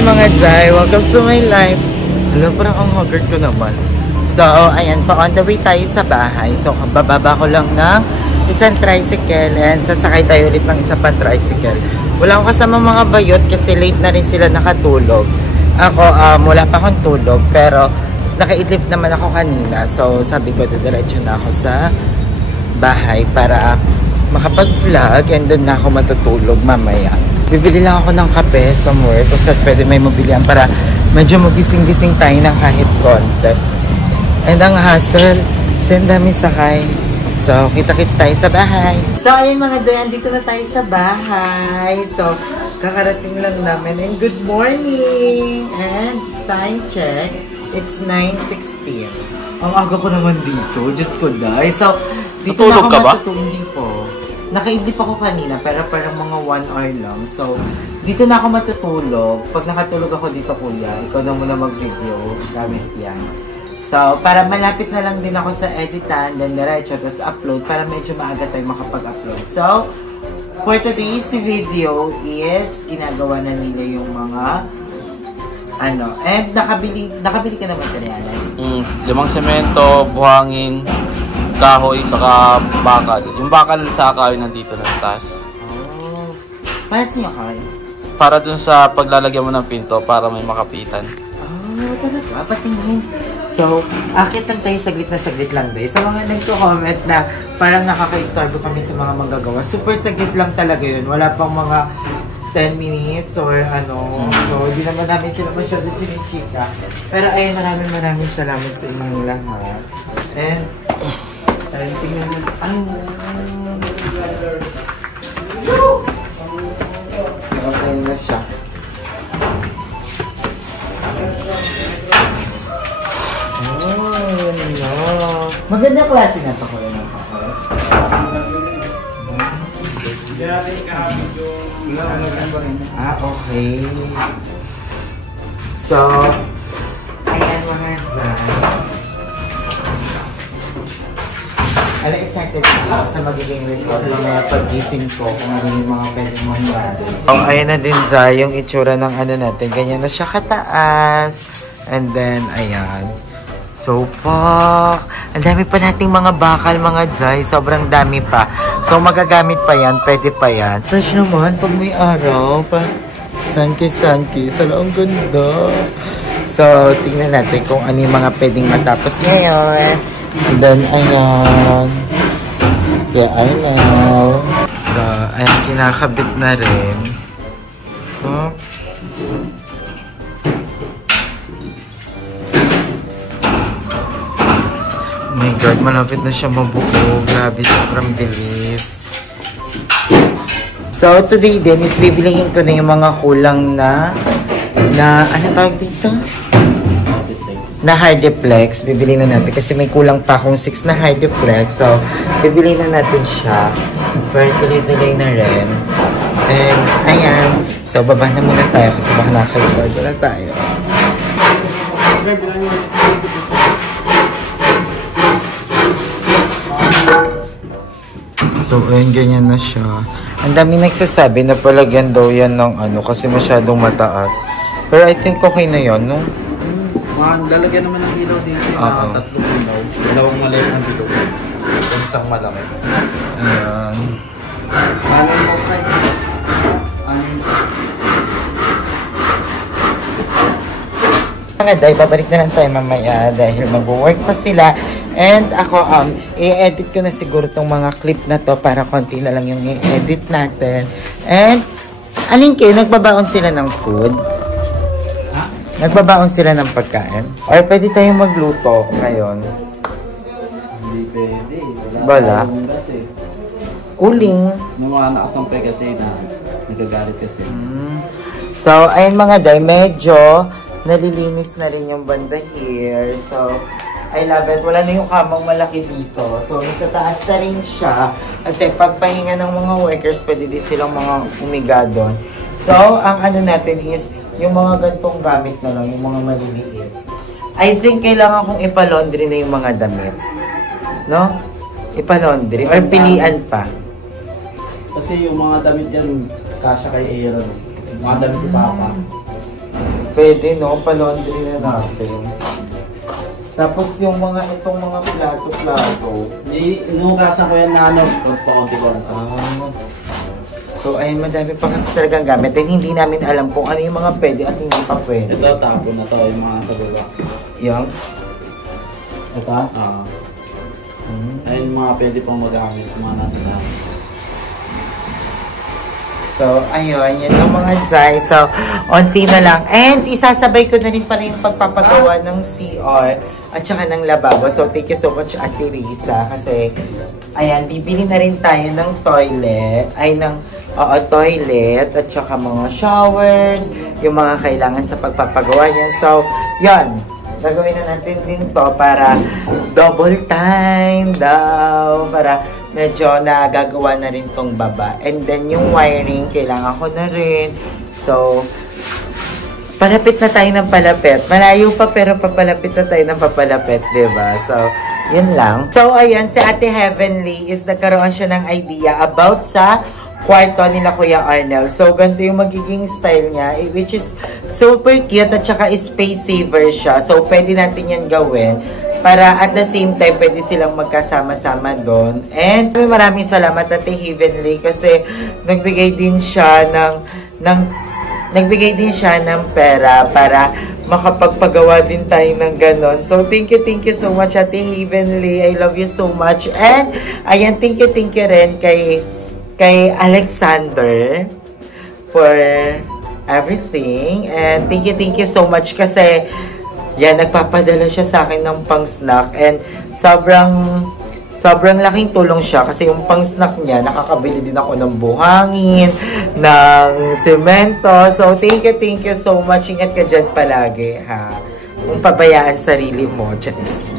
Hi mga Jai! Welcome to my life! Alam, parang ang haggard ko naman. So, ayan, pa on the way tayo sa bahay. So, bababa ko lang ng isang tricycle and sasakay tayo ulit ng isa pang tricycle. Wala akong kasama mga bayot kasi late na rin sila nakatulog. Ako, wala pa akong tulog pero nakaidlip naman ako kanina. So, sabi ko, didiretso na ako sa bahay para makapag-vlog and doon na ako matutulog mamaya. Bibili lang ako ng kape somewhere kung saan pwede may mabilihan para medyo magising-gising tayo ng kahit konti. And ang hassle, ang dami sakay. So, kita-kits tayo sa bahay. So, ayun mga doyan, dito na tayo sa bahay. So, kakarating lang namin. And good morning! And time check, it's 9:16. Ang aga ko naman dito, Diyos ko dahil. So, dito natulog na ako ka ba? Hindi po. Nakaidlip ako kanina, pero parang mga 1 hour lang. So, dito na ako matutulog. Pag nakatulog ako dito, kuya, ikaw na muna mag-video gamit yan. So, para malapit na lang din ako sa editan, then diretso, tapos upload, para medyo maaga tayo makapag-upload. So, for today's video is, ginagawa na nila yung mga, and nakabili ka na materials? Limang semento, buhangin, kahoy, saka bakal. Yung bakal sa kahoy nandito na sa taas. Oh. Para siya kahoy? Para dun sa paglalagyan mo ng pinto para may makapitan. Oh, talaga? Patingin. So, akit lang tayo saglit lang din. Sa mga nagko-comment na parang nakaka-istorbo kami sa mga manggagawa. Super saglit lang talaga yun. Wala pang mga 10 minutes or ano. So, hindi naman namin sila masyado chinichika. Pero ayun, maraming salamat sa inyong lahat. And, tingnan mo. So, okay na siya. Oh, no. Magandang klase na ito ko yun ang kakao. Okay. So, ayan mga Zay. Excited ako sa magiging result mamaya pag-gising ko kung ano yung mga pwedeng mangyari. Ayan na din Zay, yung itsura ng natin. Ganyan na siya kataas. And then, ayan. So, ang dami pa nating mga bakal, mga Jai. Sobrang dami pa. So, magagamit pa yan. Pwede pa yan. Fresh naman pag may araw. Sunky. Sala, ang ganda. So, tingnan natin kung ano yung mga pwedeng matapos ngayon. And then, ayan. Yeah, I know. So, ayan, kinakabit na rin. Oh. Oh my God, malapit na siya mabuo. Grabe, sobrang bilis. So, today din is bibilihin ko na yung mga kulang na ano tawag dito? Na Hardiplex. Bibilihin na natin kasi may kulang pa akong 6 na Hardiplex. So, bibilihin na natin siya. Para tuloy-tuloy na rin. And, ayan. So, baba na muna tayo kasi baka nakaka-start na tayo. So, ayun, ganyan na siya. Ang dami nagsasabi na palagyan daw yan ng kasi masyadong mataas. Pero I think okay na yun, no? Lalagyan naman ng ilaw dito na 3 ilaw. 2 maliit ang ilaw. Isang malaki. Ayan. Mga day, babalik na lang tayo mamaya dahil mag-work pa sila. And ako, i-edit ko na siguro tong mga clip na to para konti na lang yung i-edit natin. And, alin kayo, nagbabaon sila ng food? Ha? Nagbabaon sila ng pagkain? Or pwede tayong magluto ngayon? Hindi pwede. Wala? Uling. May mga nakasampay kasi na nagagalit kasi. So, ayun mga day, medyo nalilinis na rin yung banda here. So, I love it. Wala na yung kamang malaki dito. So, nasa taas na rin siya. Kasi pagpahinga ng mga workers, pwede din silang mga umiga doon. So, ang natin is, yung mga gantong gamit na lang, yung mga maliliit. I think kailangan kong ipalaundry na yung mga damit. No? Ipalaundry. Or pilian pa. Kasi yung mga damit yan, kasya kay Aaron. Mga damit ni Papa. Pwede, no? Palaundry na natin. Tapos yung itong mga plato-plato. Inuugasan ko yan na pagpakunti-kunti. So, ayun, madami pa kasi talagang gamit. And hindi namin alam kung ano yung mga pwede at hindi pa pwede. Ito, tapon na to, yung mga sa baba. Yung? Ito? Ayun, mga pwede pang magamit, mga nasa dami. So, ayun, yun yung mga Zai. So, onti na lang. And, isasabay ko na rin pa rin yung pagpapagawa ng CR at saka ng lababo. So, thank you so much, Ate Risa. Kasi, ayan, bibili na rin tayo ng toilet. Toilet at saka mga showers. Yung mga kailangan sa pagpapagawa niyan. So, yun. Gagawin na natin din to para double time daw. Para medyo nagagawa na rin tong baba. And then yung wiring, kailangan ko na rin. So, palapit na tayo ng palapit. Malayo pa pero papalapit na tayo ng papalapit, diba? So, yun lang. So, ayan, si Ate Heavenly is nagkaroon siya ng idea about sa kwarto nila Kuya Arnel. So, ganito yung magiging style niya, which is super cute at saka space saver siya. So, pwede natin yan gawin para at the same time, pwede silang magkasama-sama doon. And maraming salamat Ate Heavenly kasi nagbigay din siya ng pera para makapagpagawa din tayo ng ganon. So, thank you so much Ate Heavenly. I love you so much. And, ayan, thank you rin kay Alexander for everything. And thank you so much kasi yan, nagpapadala siya sa akin ng pang-snack. And sobrang laking tulong siya kasi yung pang-snack niya, nakakabili din ako ng buhangin, ng semento. So, thank you so much. Ingat ka dyan palagi, ha? Kung pabayaan sarili mo, just.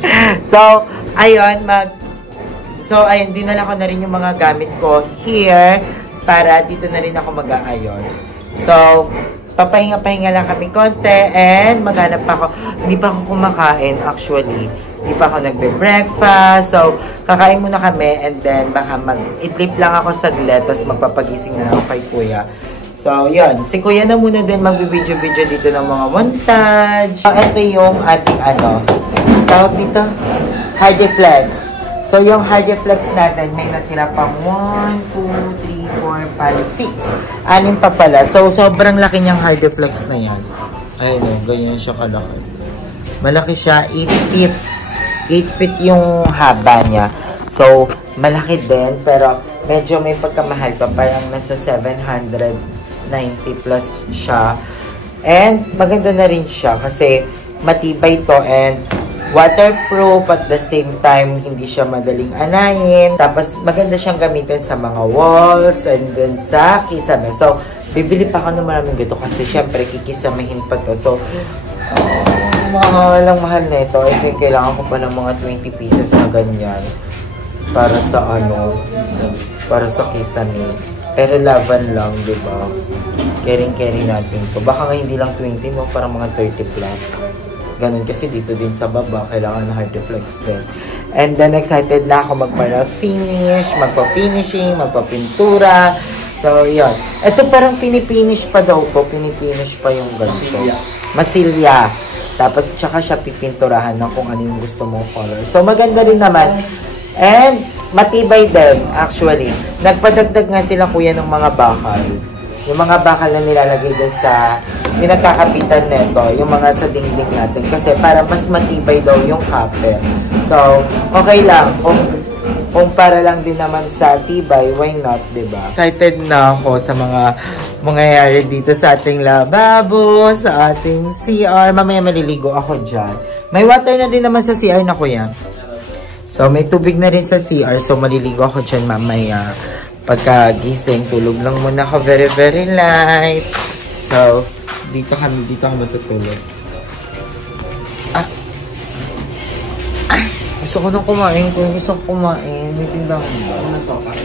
So, ayun, dinala ko na rin yung mga gamit ko here para dito na rin ako mag-aayos. So, papahinga-pahinga lang kami konti and maghanap pa ako. Hindi pa ako kumakain actually. Hindi pa ako nagbe-breakfast. So, kakain muna kami and then baka mag-idlip lang ako saglit tapos magpapagising na ako kay Kuya. So, yun. Si Kuya na muna din mag-video-video dito ng mga montage. So, ito yung ating tawag dito? Hardiflex. So, yung Hardiflex natin, may natira pang 1, 2, 3, 4, 5, 6. Anim pa pala. So, sobrang laki niyang Hardiflex na yan. Ayun o, ganyan siya kalaki. Malaki siya, 8 feet. 8 feet yung haba niya. So, malaki din, pero medyo may pagkamahal pa. Parang nasa 790 plus siya. And, maganda na rin siya kasi matibay to and waterproof at the same time hindi siya madaling anayin. Tapos maganda siyang gamitin sa mga walls and then sa kisame. So, bibili pa ako ng maraming ganito kasi syempre kikisamahin pa to. So, mahal na ito. I think kailangan ko pa ng mga 20 pieces na ganyan para sa para sa kisame. Pero laban lang, di ba? Carry natin to. Baka nga hindi lang 20 mo, parang mga 30 plus. Ganun kasi dito din sa baba, kailangan na Hardiflex din. And then, excited na ako magpa-finish, magpa-finishing, magpa-pintura. So, yun. Ito parang pinipinish pa daw to. Pinipinish pa yung ganito. Masilya. Tapos, tsaka siya pipinturahan ng kung ano yung gusto mong color. So, maganda rin naman. And, matibay din, actually. Nagpadagdag nga sila kuya ng mga bakal. Yung mga bakal na nilalagay din sa pinagkakapitan nito, yung mga sa dingding natin. Kasi para mas matibay daw yung copper. So, okay lang. Kung para lang din naman sa tibay, why not, diba? Excited na ako sa mga mangyayari dito sa ating lababo, sa ating CR. Mamaya maliligo ako dyan. May water na din naman sa CR na kuya. So, may tubig na rin sa CR. So, maliligo ako dyan mamaya. Pagkagising, tulog lang muna ako very light. So, dito ako matutulog. Gusto ko nang kumain. Kung gusto ko kumain, may tindahan ba? Ano ng sopas?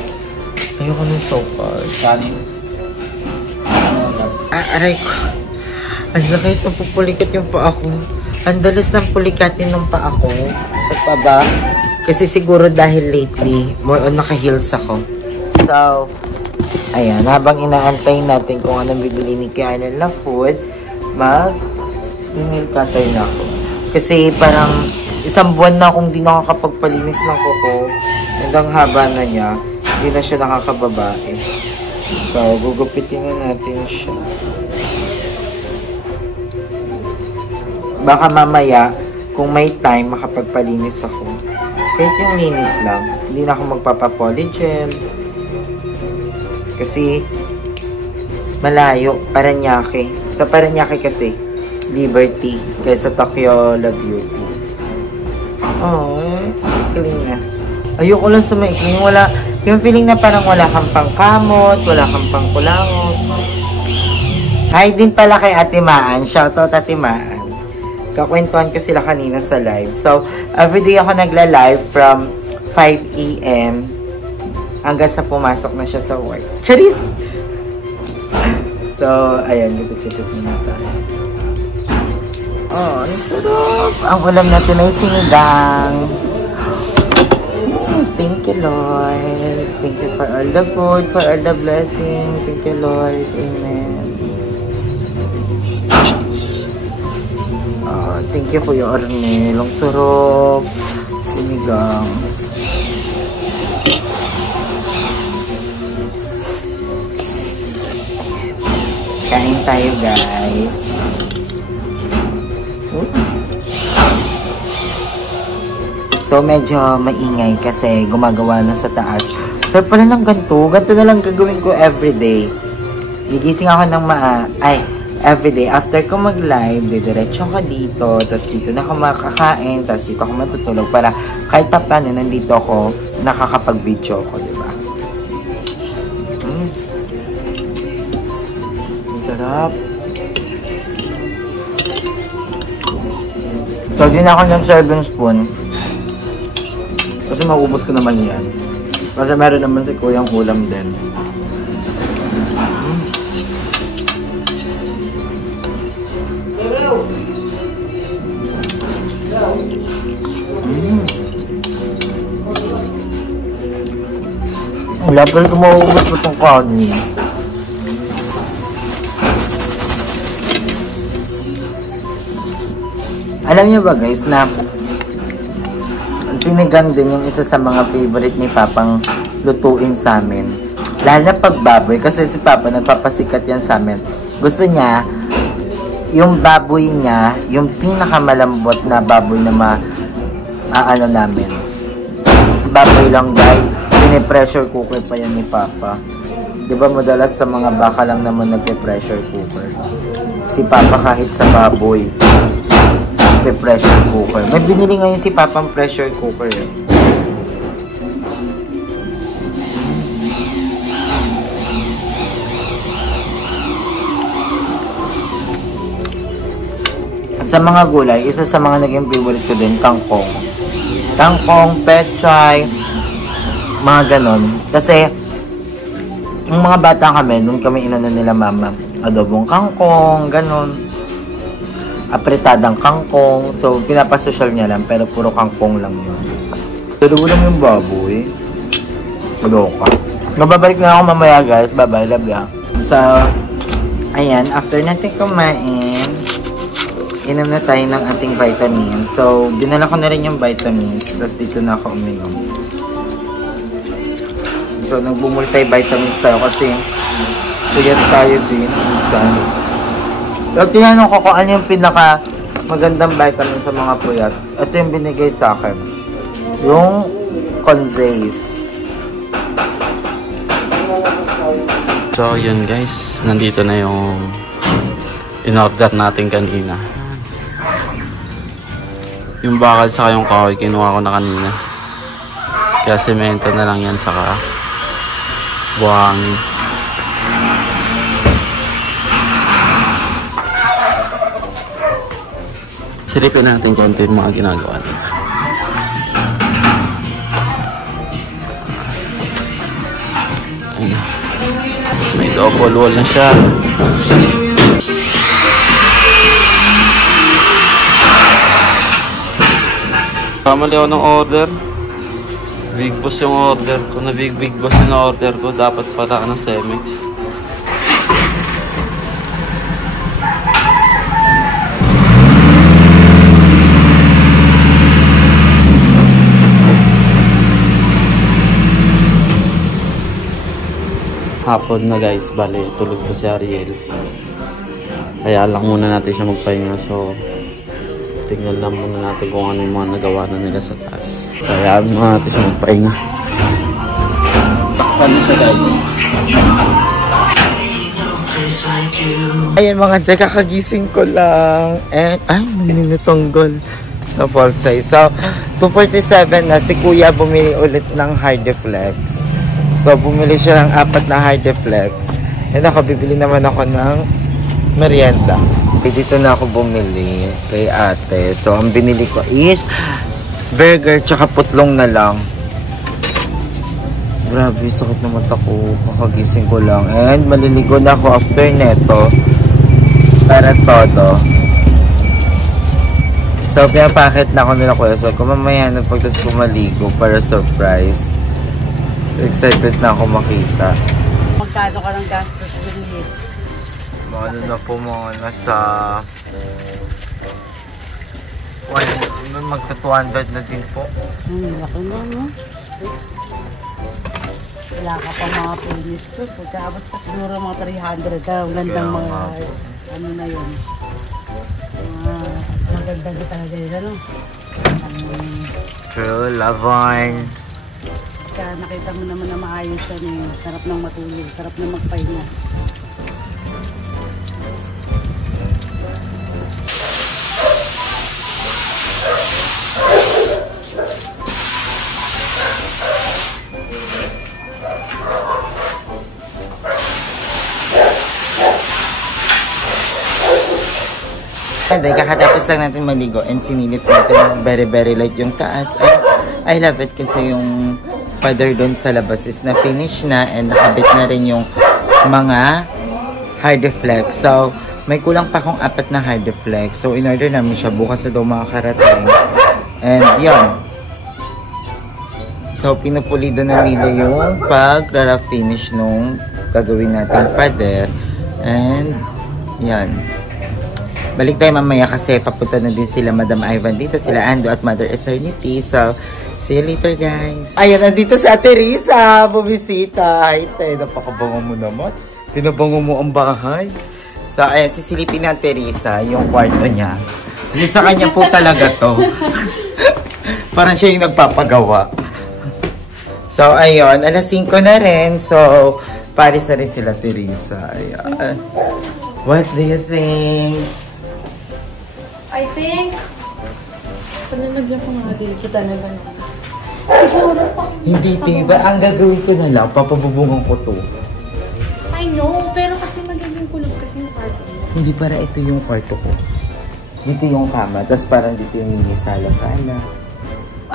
Ayoko ng sopas. Kanin? Aray ko. Ang sakit, napupulikat yung paa ko. Ang dalas ng pulikatin ng paa ko. Sa baba. Kasi siguro dahil lately, more on naka-heels ako. So, ayan, habang inaantay natin kung anong bibili ni Kiana na food, Email cutter na ako. Kasi parang isang buwan na akong di nakakapagpalinis ng kuko. And ang haba na niya, hindi na siya nakakababae. So, gugupitin na natin siya. Baka mamaya, kung may time, makapagpalinis ako. Kahit yung linis lang, hindi na ako magpapa-polygel. Kasi, malayo, Paranaque. Sa Paranaque kasi, Liberty, kaysa Tokyo La Beauty. Oh, clean na. Ayoko lang sa maikling, wala, yung feeling na parang wala kang pangkamot, wala kang pangkulangot. Hi din pala kay Ate Maan, shoutout Ate Maan. Kakwentuhan ko sila kanina sa live. So, everyday ako nagla-live from 5 AM hanggang sa pumasok na siya sa work. Charis! So, ayan, lupit-lupit na tayo. Oh, ang sarap! Ang ulam natin ay sinigang. Thank you, Lord. Thank you for all the food, for all the blessing. Thank you, Lord. Amen. Oh, thank you, Kuya Arnel. Ang sarap. Sinigang. Kain tayo, guys. So, medyo maingay kasi gumagawa na sa taas. So, pala lang ganito. Ganito na lang gagawin ko everyday. Gigising ako ng everyday. After ko mag-live, didiretso ako dito. Tapos dito na ako makakain. Tapos dito ako matutulog. Para kahit pa paano, nandito ako, nakakapag-video ako, diba? Ang sarap. So, din ako ng serving spoon. Kasi maubos ko naman yan. Kasi meron naman si Kuyang ulam din. Wala pa rin maubos ko itong kanin. Alam niyo ba guys na sinigang din yung isa sa mga favorite ni Papang lutuin sa amin. Lalo na pag baboy, kasi si Papa nagpapasikat yan sa amin. Gusto niya, yung baboy niya, yung pinakamalambot na baboy na namin. Baboy lang guys, pinipressure cooker pa yan ni Papa. Diba madalas sa mga baka lang naman nagpe-pressure cooker. Si Papa kahit sa baboy, pressure cooker. May binili ngayon si Papang pressure cooker. At sa mga gulay, isa sa mga naging favorite ko din, kangkong. Kangkong, pechay, mga ganon. Kasi, yung mga bata kami, nung kami inano nila mama, adobong kangkong, ganon. Apretadang kangkong. So, pinapasosyal niya lang. Pero puro kangkong lang yun. Dalawa lang yung baboy. Madoka. Mababalik na ako mamaya guys. Bye-bye. Love ya. So, ayan. After natin kumain, inom na tayo ng ating vitamins. So, dinala ko na rin yung vitamins. Tapos dito na ako uminom. So, nagbumulti-vitamins tayo kasi tuyat tayo din. So, tinanong ko kung ano yung pinaka magandang vitamin sa mga puyat. Ito yung binigay sa akin. Yung Conzave. So, yun guys. Nandito na yung in-order natin kanina. Yung bakal saka yung kahoy, kinuha ko na kanina. Kaya semento na lang yan saka buhangin. Silipin natin kung ito yung mga ginagawa nila. Ayun. May double wall na siya. Kamali ako ng order. Big Boss yung order ko. Na Big Boss yung order ko. Dapat pala ng Cemex. hapon na guys, bali tulog po si Ariel. Kaya lang muna natin siya magpahinga. So, tingnan lang muna natin kung ano yung mga nagawa na nila sa taas. Kaya muna natin siya magpahinga. Paano siya guys? Ayan mga Jay, kakagising ko lang. And, ay, naminatanggal na false size. So, 2:47 na, si Kuya bumili ulit ng Hydeflex. So, bumili siya ng 4 na Hydeflex. And ako, bibili naman ako ng merienda. Dito na ako bumili kay ate. So, ang binili ko is burger tsaka putlong na lang. Grabe, sakit na mata ko. Kakagising ko lang. And maliligo na ako after neto. Para todo. So, pinapakit na ako nila Kuya. So, kung mamaya na pagtas ko maligo para surprise. Excited na ako makita. Magkano ka ng gastos ulit? Ano na po mga nasa... magka 200 na din po. Laki na, no? Wala ka pa mga finish ko. Pagkaabot pa siguro mga 300. Ang gandang mga... ano na yun. Magandang talaga yun, ano? True, Lavon. Kaya nakita mo naman na maayos yan eh. Sarap ng matulog, sarap ng magpahinga. And then, kakatapos lang natin maligo and sinilip natin very light yung taas. I love it kasi yung father doon sa labas is na finish na and nakabit na rin yung mga Hydeflex. So, may kulang pa akong 4 na Hydeflex. So, in-order namin siya. Bukas na daw makakarating. And, yun. So, pinupulido na nila yung pag-finish nung gagawin natin pader. And, yan. Balik tayo mamaya kasi papunta na din sila Madam Ivan dito, sila Ando at Mother Eternity. So, see you later guys. Ayan, nandito si Ate Risa, bumisita. Ay, tayo, napakabango mo naman. Pinabango mo ang bahay. So, ayan, sisilipin na Ate Risa, yung kwarto niya. Hindi sa kanya po talaga to. Parang siya yung nagpapagawa. So, ayun, alas 5 na rin. So, paris na rin sila Ate Risa. Ayan. What do you think? I think, panalagyan ko nga dito talaga. Siguro pa. Hindi, diba? Ang gagawin ko na lang, papabubungan ko to. I know, pero kasi magiging kulog kasi yung kwarto mo. Hindi, para ito yung kwarto ko. Dito yung kama, tapos parang dito yung sala-sala.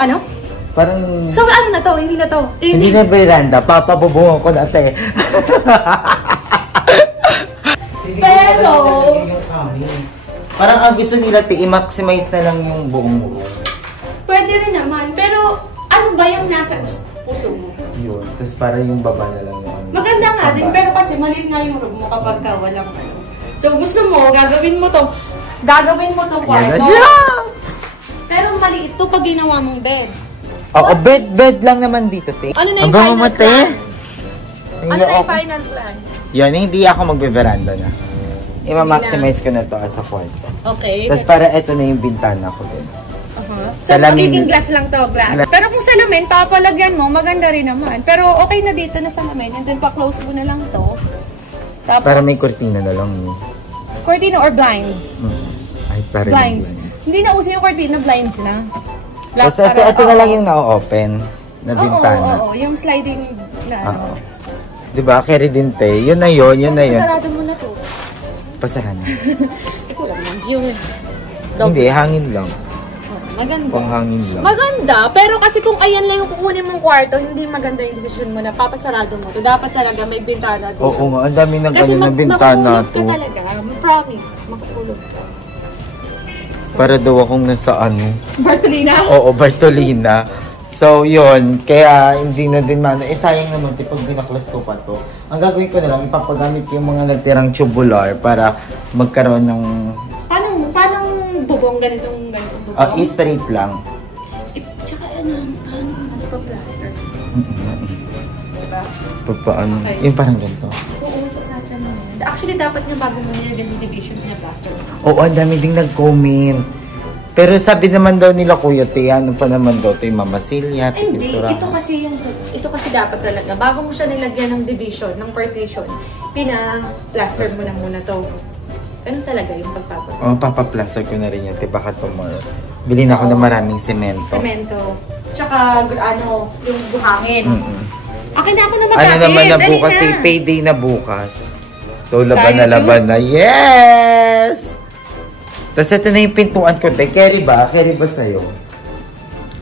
Ano? Parang... So, ano na to? Hindi na to? Hindi na veranda, papabubungan ko na te. Pero... Parang ang gusto nila te, i-maximize na lang yung buong mo. Pwede rin naman, pero ano ba yung nasa puso mo? Yun, tapos parang yung baba na lang yung... Maganda nga din, pero kasi maliit nga yung room mo kapag ka walang ano. So, gusto mo, gagawin mo tong kwarto. Yan na siya! Pero maliit to pag ginawa mong bed. Oo, bed lang naman dito, te. Ano na yung Ang bango final mo, te. plan? Ano na yung final plan? Yan, hindi ako magbe-veranda na. I-maximize ko na to as a kwarto. Okay. Tapos para ito na yung bintana ko din. So, Salamin. magiging glass lang to, glass. Pero kung salamin, papalagyan mo, maganda rin naman. Pero okay na dito na salamin, and then pa-close mo na lang to. Tapos, Para may kurtina na lang. cortina or blinds? Ay, para Blinds. Hindi na uso yung cortina, blinds na. Tapos ito na lang yung na-open na bintana. Oo, yung sliding na ano. Oo. Diba? Carry din te. Yun na yun, yun na yun. Sarado mo na to. Pasara na. Kasi wala naman view. Hindi, hangin lang. Maganda. Pang hangin lang. Maganda, pero kasi kung ayan lang yung kukunin mong kwarto, hindi maganda yung desisyon mo na papasarado mo to. Dapat talaga may bintana doon. Oo nga, ang dami ng kasi ganun na bintana makukulog to. ka talaga. Promise, makukulog ka. Para daw akong nasa ano. Bartolina? Oo, Bartolina. So, yun. Kaya, hindi na din mano. Sayang naman, pag binaklas ko pa to. Ang gagawin ko na lang, ipapagamit yung mga nagtirang tubular para magkaroon ng... Paano bubong ganitong bubong? straight lang. Tsaka ano pa plaster? Diba? Paano? Okay. Yung parang ganito. Oo, plaster mo na yan. Actually, dapat nga bago mo nilagyan yung division na plaster mo. Oo, ang dami ding nag-comment. Pero sabi naman daw nila, Kuya Te, ano pa naman daw ito, yung mamasilya, Ay, hindi. pipinturahan. Ito kasi dapat talaga. Bago mo siya nilagyan ng division, ng partition, pina-plaster mo na muna to. Ganun talaga yung pagpapalit. Oo, papaplaster ko na rin yan. Te, baka tomorrow. Bilhin ako ng maraming semento. Semento. Tsaka, yung buhangin. Akin na ako na Ano magkakit. naman na Dali bukas, na. payday na bukas. So, Sa laban na YouTube? laban na. Yes! Tapos ito na yung pintuan ko, te. Carry ba? Carry ba sa'yo?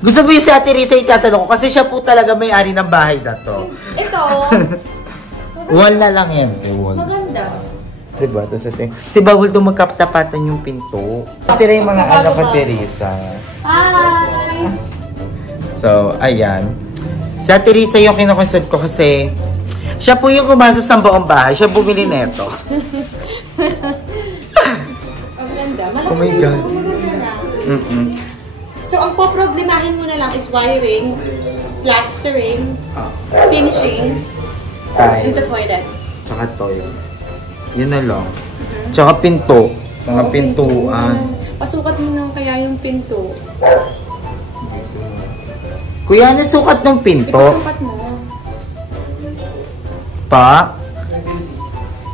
Gusto mo yung si Ate Risa itatanong ko? Kasi siya po talaga may-ari ng bahay na to. Ito. Wall na lang yan. Wall. Maganda. Diba? Tapos ito yung... Si bawal doon magkaptapatan yung pinto. Kasi na yung mga anak ko, Teresa. Hi! So, ayan. Si Ate Risa yung kinukonsult ko kasi siya po yung gumastos ng buong bahay. Siya bumili neto. Maganda. Oh my God. Maganda na. So, ang poproblemahin mo na lang is wiring, plastering, finishing, and the toilet. Tsaka toilet. Yun na lang. Tsaka pinto. Mga Oo, pintuan. Pasukat mo na kaya yung pinto. Kuya, ano sukat ng pinto? Ipasukat mo. Pa?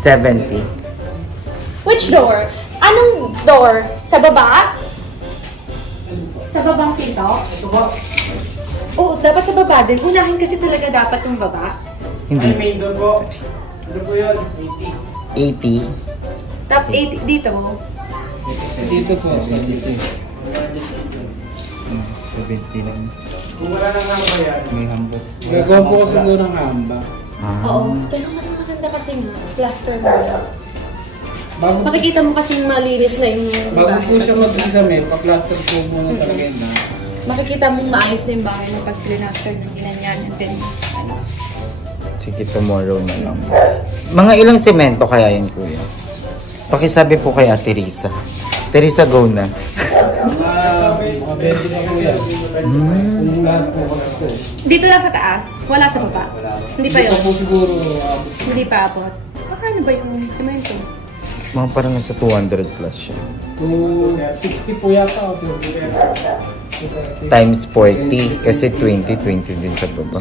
70. Which door? Anong door? Sa baba? Sa babang pinto? Oo, dapat sa baba din. Unahin kasi talaga dapat yung baba. Hindi. main door po. Ano po yun? 80. Top 8 dito. Dito po. 70 lang. Kung wala nang hamba yan. May hambot. Gagawa po kasi doon ng hamba. Oo. Pero mas maganda kasi plaster mo na. Bago, Makikita mo kasi malinis na yung bago po bahay. siya mag-examine, pa-plaster po muna talaga yun na. Makikita mo maayos na yung bahay ng pag-plaster ng ginanyan. And then, ano. Sige, tomorrow na lang. Mga ilang semento kaya yun, kuya? Pakisabi po kay Ate Risa. Teresa, go na. Mga 20 na po yan. Kung lahat po kasi ito. Dito lang sa taas. Wala sa baba. Hindi pa Hindi pa yun. po siguro. Hindi pa abot. Baka ano ba yung semento? Mga parang nasa 200 plus siya. 60 po yata. o 20. Times 40. Kasi 20 din sa baba.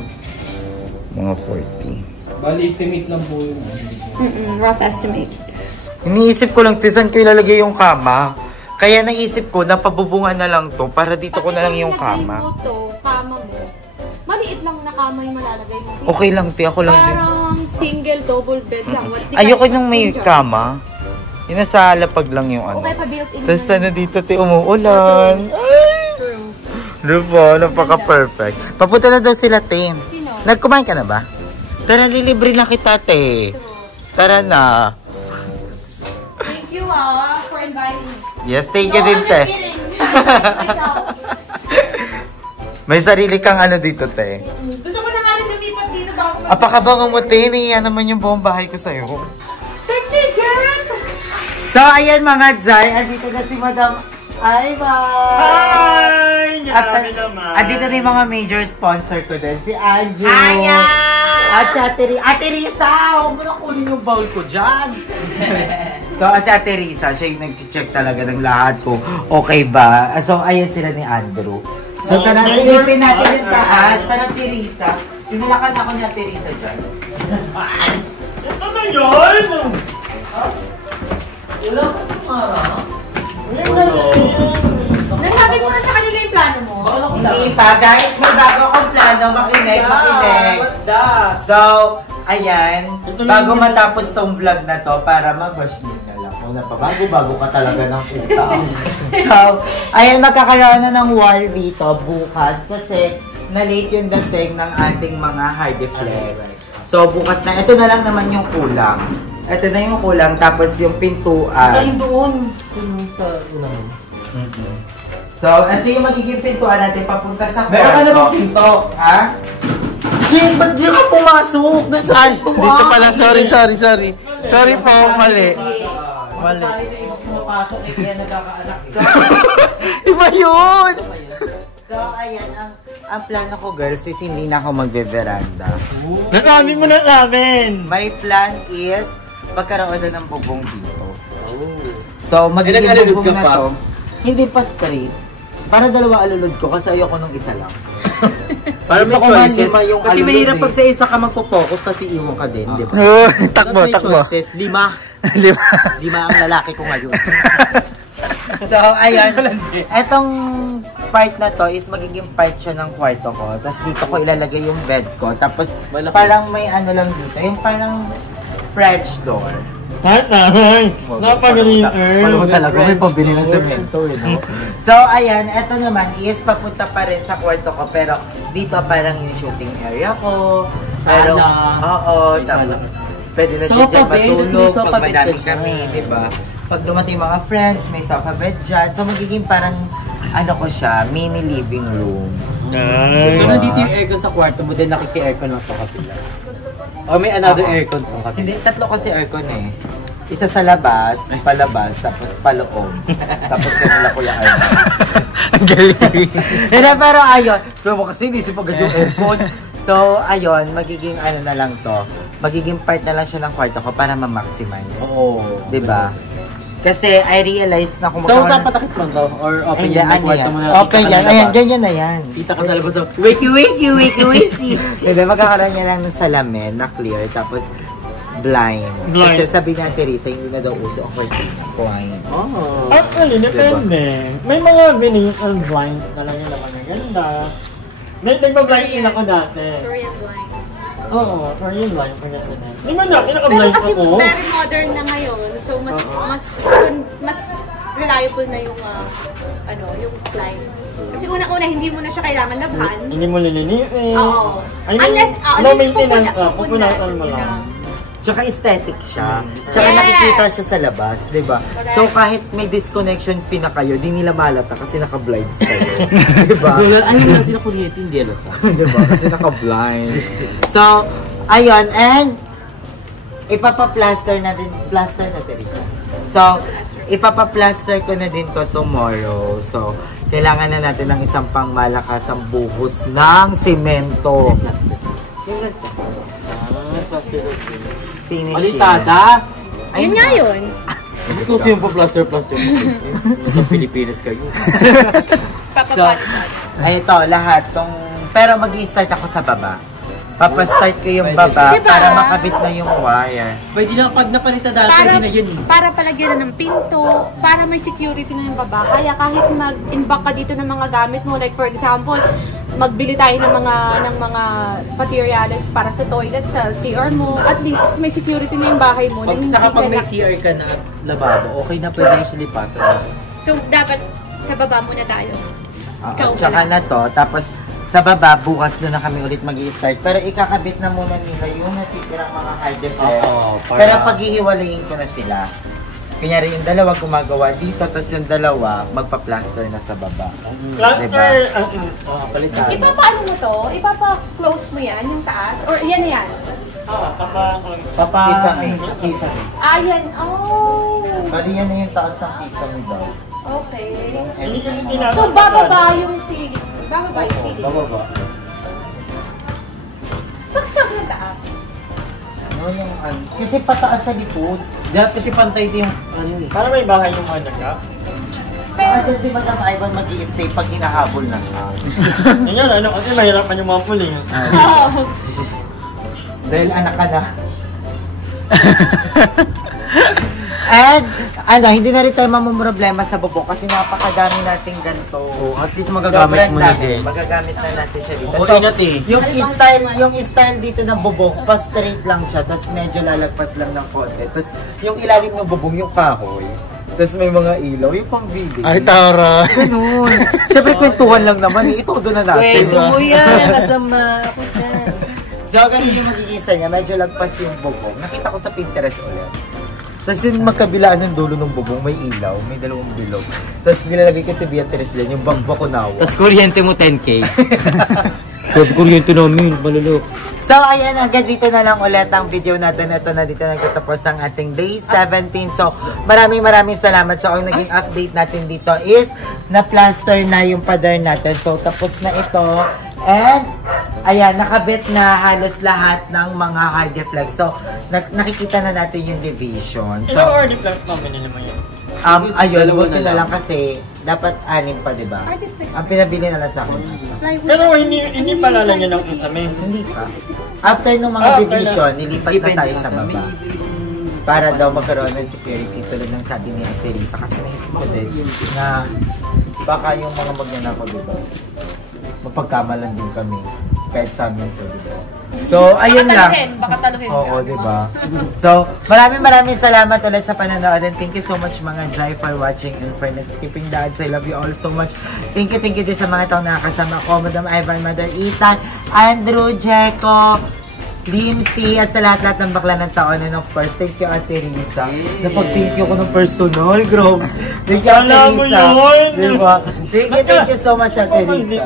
Mga 40. Bali, estimate lang po yun. Rough estimate. Iniisip ko lang, tisan ko ilalagay yung kama. Kaya naisip ko, napabubungan na lang to para dito ko na lang yung kama. Pati yung kama mo, maliit lang na kama yung malalagay mo. Okay lang, te. Ako lang din. Parang single, double bed lang. Ayoko nang may kama. Yung nasa lapag lang yung ano. Okay pa built-in. Tapos sana dito, te, umuulan. Ay! True. Diba? Napaka-perfect. Papunta na daw sila, te. Sino? Nagkumain ka na ba? Tara, lilibre na kita, te. Tara na. Thank you for inviting me. Yes, thank you No, din, I'm te. just kidding. Myself. May sarili kang ano dito, te. Gusto ko na nga rin lumipat dito bago Apakabango mo, te. Niya naman yung buong bahay ko sa'yo. Thank you, Jack! So, ayan mga Jai. Andito na si Madam Aiva. Hi! At andito na yung mga major sponsor ko din. Si Anjo. At si Ate Risa. Huwag mo na kunin yung bowl ko dyan. So, si Ate Risa, siya yung nag-check talaga ng lahat ko. Okay ba? So, ayan sila ni Andrew. So, tara, silipin natin yung taas. Tara, Ate Risa. Tinalakan ako ni Ate Risa dyan. Ito na yun! Nasabi mo na sa kanila yung plano mo? Hindi pa. Guys, may bago akong plano. Makinig. What's that? So, ayan. Bago matapos tong vlog na to, para mag-wash na lang. Una pa, bago ka talaga ng punta. So, ayan, magkakaroon na ng wall dito bukas kasi na-late yung dating ng ating mga hard flex. So, bukas na. Ito na lang naman yung kulang. Ito na yung kulang. Tapos yung pintuan. Ayun doon. So, ito yung magiging pintuan natin papunta sa kwarto. Meron ka na bang pinto? Ha? Jane, ba't di ka pumasok? Doon sa pintuan. Dito pala, sorry. Sorry po, mali. Mali. Sa iba pumapasok, kaya nagkakaanak. Iba yun! So, ayan, ang plano ko, girls, is hindi na ako magbe-veranda. Nakamin mo na namin! My plan is pagkaroon na ng bubong dito. So, magiging Nag-alulod bubong ka na pa? to. Hindi pa straight. Para dalawa alulod ko kasi ayoko nung isa lang. Para may Gusto ko man choices. lima yung Kasi alulod mahirap eh. pag sa isa ka magpo-focus kasi iwan ka din, di ba? Takbo, May takbo. choices. 5. 5 ang lalaki ko ngayon. So, ayun. Etong part na to is magiging part siya ng kwarto ko. Tapos dito ko ilalagay yung bed ko. Tapos parang may ano lang dito. Yung parang French door. Tatay! Napagaling Paano talaga may pabili ng semento eh, no? So, ayan. Eto naman is papunta pa rin sa kwarto ko. Pero dito parang yung shooting area ko. Pero, oo. Tapos, pwede na dyan matulog pag madami kami, di ba? Pag dumating mga friends, may sofa bed dyan. So, magiging parang, ano ko siya, mini living room. So, nandito yung aircon sa kwarto mo, din nakiki-aircon lang sa kapila. O may another aircon to kapila. Hindi, tatlo kasi aircon eh. Isa sa labas, palabas, tapos paloob. Tapos kanila ko yung aircon. Ang galing. Pero ayun, pero kasi inisip agad yung aircon. So, ayun, magiging ano na lang to. Magiging part na lang siya ng kwarto ko para ma-maximize. Oo. Diba? Kasi I realized na kung So, dapat takip lang to? Or open Ay, yung ano kwarto yan? mo na Open yan. Ayan, ganyan na yan. Kita ka sa labas ng wiki wiki wiki wiki. Hindi, magkakaroon niya lang ng salamin na clear. Tapos, blinds. Kasi sabi na Teresa, hindi na daw uso ang cortina. Point. Oh. Actually, depende. May mga Venetian blinds na lang yung naman ang ganda. May nagbablind din ako dati. Korean blinds. Oo, Korean blind. Di ba na, Pero kinaka-blind kasi ako. very modern na ngayon, so mas reliable na yung yung blinds. Kasi unang-una hindi mo na siya kailangan labhan. Hindi mo liliniin. Oo. I mean, Unless no maintenance ka, pupunasan pupunasan mo mo lang. Tsaka aesthetic siya. Tsaka Yes! nakikita siya sa labas, di ba? Correct. So kahit may disconnection fee na kayo, di nila malata kasi naka-blinds kayo. di ba? Ano na sila kuryente, hindi ano ta. di ba? Kasi naka-blinds. So, ayun, and ipapaplaster na din, plaster na Teresa. So, ipapaplaster ko na din to tomorrow. So, kailangan na natin ng isang pang malakasang buhos ng semento. Yung ganito. Finishing. Alitada! Yun nga yun. Hindi ko siya yung pa-plaster-plaster. Nasa Pilipinas kayo. Papapalit. Ay, ito, lahat. Pero mag-i-start ako sa baba. Papastart ko yung baba Diba? para makabit na yung wire. Pwede na pag napalita dahil pwede na yun eh. Para palagyan na ng pinto, para may security na yung baba. Kaya kahit mag-imbak ka dito ng mga gamit mo, like for example, magbili tayo ng mga materials para sa toilet, sa CR mo, at least may security na yung bahay mo. Pag, na saka hindi pag ka may na- CR ka na at lababo, okay na pwede na siya lipatan. So, dapat sa baba muna tayo. Ikaw Tsaka pala. na to. Tapos, sa baba, bukas doon na kami ulit mag-i-start. Pero ikakabit na muna nila yung natitirang mga hard defense. Oo, para- Pero paghihiwalayin ko na sila. Kunyari yung dalawa gumagawa dito, tapos yung dalawa magpa-plaster na sa baba. Plaster, Oo, palitan. Ipapaano mo to? Ipapa-close mo yan, yung taas? Or yan na yan? Pisa Yan. Oh. Bali yan na yung taas ng pisa mo daw. Okay. Hindi ko din tinatapos. So, bababa yung ceiling. Bababa yung ceiling. Bababa. Bakit sabi ng taas? Ano yung ano? Kasi pataas sa likod. Dahil kasi pantay din yung ano eh. Para may bahay yung ano ka. Baka dyan si Madam Ivan mag-i-stay pag hinahabol na siya. Ganyan, ano, kasi mahirapan yung mga puli. Oo. Dahil anak ka na. And, hindi na rin tayo mamumroblema sa bubok kasi napakadami nating ganito. At least magagamit mo na din. Magagamit na natin siya dito. Okay na eh. Yung style dito ng bubong, pa-straight lang siya, tapos medyo lalagpas lang ng konti. Tapos yung ilalim ng bubong, yung kahoy. Tapos may mga ilaw, yung pang-bidding. Ay, tara. Ganun. Siyempre, kwentuhan lang naman. Ito na natin. mo yan, kasama ako dyan. So, ganun yung magiging style niya. Medyo lagpas yung bubong. Nakita ko sa Pinterest ulit. Tapos yung magkabilaan ng dulo ng bubong, may ilaw, may dalawang bilog. Tapos nilalagay ko si Beatrice dyan, yung Bakunawa. Tapos kuryente mo 10K. Kuryente namin, malulok. So, ayan, hanggang dito na lang ulit ang video natin. Ito na dito nagtatapos ang ating day 17. So, maraming salamat. So, ang naging update natin dito is na-plaster na yung pader natin. So, tapos na ito. And, ayan, nakabit na halos lahat ng mga hard deflex. So, nakikita na natin yung division. So, Ilang order plan mo binili mo yun? ayun, Dalawa buti na na lang. lang kasi dapat 6 pa, di ba? Artiflex. Ang pinabili na lang sa akin. Pero hindi pa lalagyan ng itamin. Hindi pa. After nung mga After division, nilipat na tayo sa baba. Para daw magkaroon ng security tulad ng sabi ni Ate Risa. Kasi naisip ko din na baka yung mga magnanakaw, di ba? Mapagkamalan din kami. Kahit sa amin to, di ba? So, ayun lang. Baka taluhin. Oo, di ba? So, maraming salamat ulit sa panonood and thank you so much mga Jai for watching and for not skipping the ads. I love you all so much. Thank you din sa mga taong nakakasama ko, Madam Ivan, Mother Ethan, Andrew, Jeco, Limsy, at sa lahat-lahat ng bakla ng taon. And of course, thank you Ate Risa. Napag-thank you ko ng personal, grabe. Thank you Ate Alam mo Risa. yun. Diba? Thank you so much Ate Risa.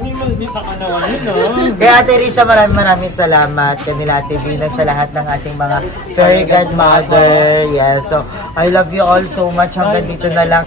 Hindi maldita ka naman yun, Kaya Ate Risa, maraming salamat. Kanila Ate Vina sa lahat ng ating mga fairy godmother. Yes, so I love you all so much. Hanggang dito na lang.